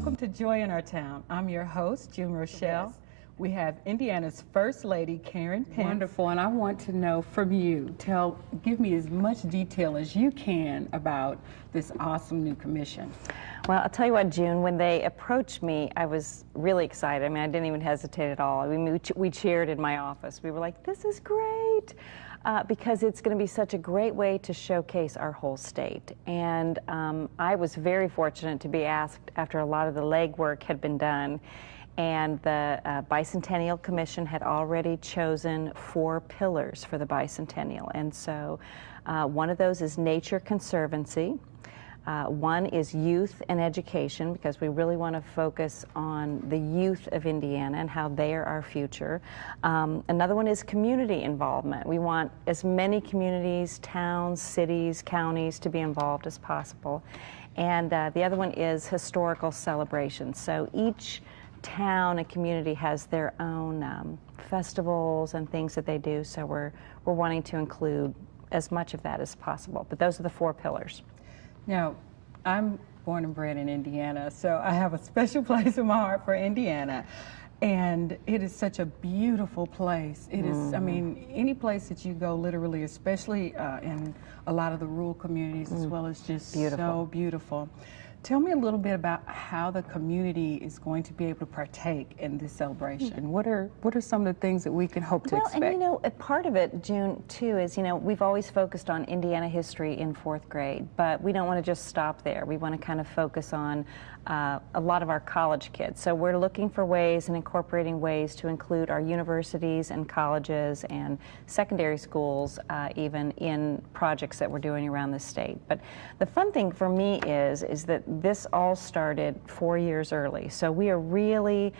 Welcome to Joy in Our Town. I'm your host, June Rochelle. Yes. We have Indiana's First Lady, Karen Pence. Wonderful, and I want to know from you, Give me as much detail as you can about this awesome new commission. Well, I'll tell you what, June, when they approached me, I was really excited. I mean, I didn't even hesitate at all. I mean, we cheered in my office. We were like, this is great, because it's going to be such a great way to showcase our whole state. And I was very fortunate to be asked after a lot of the legwork had been done. And the Bicentennial Commission had already chosen 4 pillars for the Bicentennial. And so one of those is nature conservancy. One is youth and education, because we really want to focus on the youth of Indiana and how they are our future. Another one is community involvement. We want as many communities, towns, cities, counties to be involved as possible. And the other one is historical celebrations. So each town and community has their own festivals and things that they do, so we're wanting to include as much of that as possible. But those are the 4 pillars. Now, I'm born and bred in Indiana, so I have a special place in my heart for Indiana. And it is such a beautiful place. It is, I mean, any place that you go, literally, especially in a lot of the rural communities, as well as just so beautiful. Tell me a little bit about how the community is going to be able to partake in this celebration. What are some of the things that we can hope to expect? And you know, a part of it, June, too, is, you know, we've always focused on Indiana history in 4th grade, but we don't want to just stop there. We want to kind of focus on a lot of our college kids. So we're looking for ways and incorporating ways to include our universities and colleges and secondary schools even in projects that we're doing around the state. But the fun thing for me is that this all started 4 years early. So we are really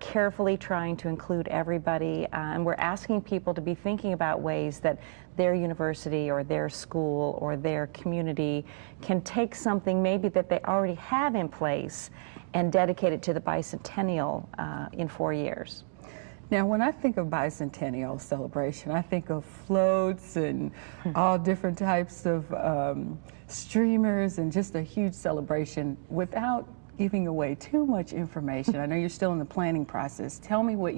carefully trying to include everybody, and we're asking people to be thinking about ways that their university or their school or their community can take something maybe that they already have in place and dedicate it to the Bicentennial in 4 years. Now, when I think of Bicentennial celebration, I think of floats and all different types of streamers and just a huge celebration. Without giving away too much information, I know you're still in the planning process. Tell me what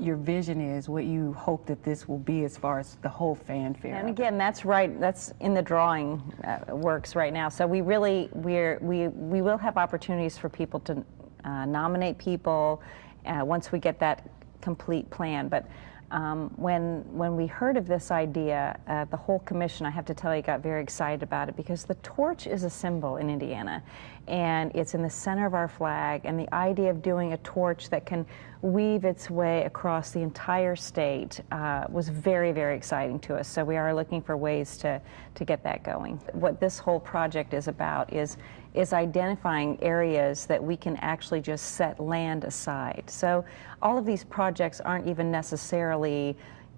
your vision is, what you hope that this will be as far as the whole fanfare. And again, that's right. That's in the drawing works right now. So we really we will have opportunities for people to nominate people once we get that complete plan. But when we heard of this idea, the whole commission, I have to tell you, got very excited about it, because the torch is a symbol in Indiana, and it's in the center of our flag, and the idea of doing a torch that can weave its way across the entire state was very, very exciting to us. So we are looking for ways to get that going. What this whole project is about is identifying areas that we can actually just set land aside. So all of these projects aren't even necessarily,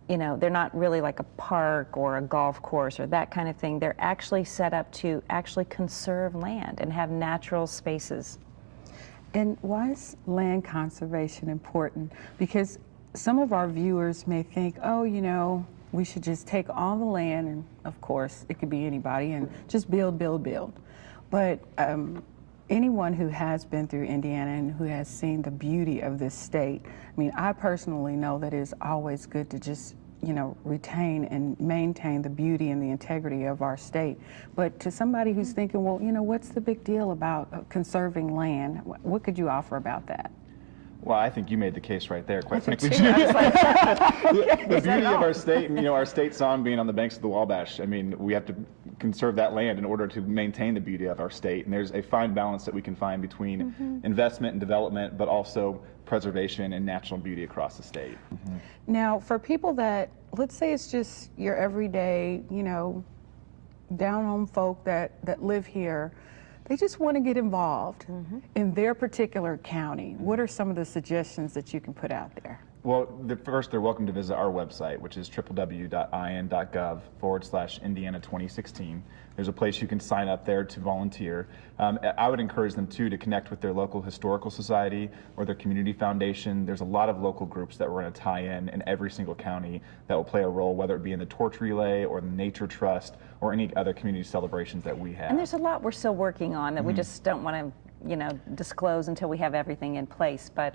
you know, they're not really like a park or a golf course or that kind of thing. They're actually set up to actually conserve land and have natural spaces. And why is land conservation important? Because some of our viewers may think, oh, you know, we should just take all the land, and of course it could be anybody, and just build, build, build. But anyone who has been through Indiana and who has seen the beauty of this state, I mean, I personally know that it's always good to just, you know, retain and maintain the beauty and the integrity of our state. But to somebody who's thinking, well, you know, what's the big deal about conserving land? What could you offer about that? Well, I think you made the case right there, quite frankly. The beauty of our state, and, you know, our state song being on the banks of the Wabash. I mean, we have to conserve that land in order to maintain the beauty of our state. And there's a fine balance that we can find between investment and development, but also preservation and natural beauty across the state. Now, for people that, let's say it's just your everyday, you know, down-home folk that live here, they just want to get involved in their particular county. What are some of the suggestions that you can put out there? Well, first, they're welcome to visit our website, which is www.in.gov/Indiana 2016. There's a place you can sign up there to volunteer. I would encourage them, too, to connect with their local historical society or their community foundation. There's a lot of local groups that we're going to tie in every single county that will play a role, whether it be in the torch relay or the nature trust or any other community celebrations that we have. And there's a lot we're still working on that we just don't want to you know, disclose until we have everything in place. But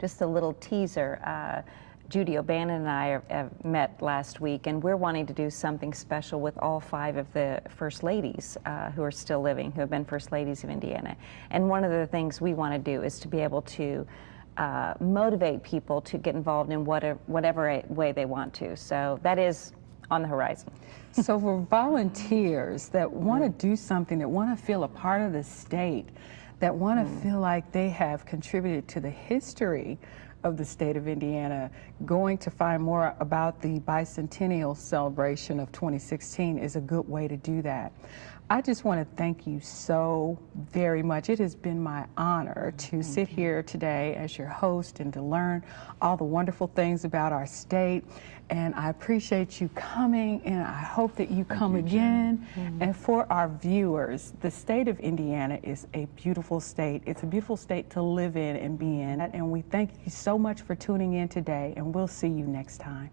just a little teaser. Judy O'Bannon and I have met last week, and we're wanting to do something special with all 5 of the First Ladies who are still living, who have been First Ladies of Indiana. And one of the things we want to do is to be able to motivate people to get involved in whatever way they want to. So that is on the horizon. So for volunteers that want to do something, that want to feel a part of the state, that want to feel like they have contributed to the history of the state of Indiana, going to find more about the bicentennial celebration of 2016 is a good way to do that. I just want to thank you so very much. It has been my honor to sit here today as your host and to learn all the wonderful things about our state. And I appreciate you coming, and I hope that you come again. And for our viewers, the state of Indiana is a beautiful state. It's a beautiful state to live in and be in. And we thank you so much for tuning in today, and we'll see you next time.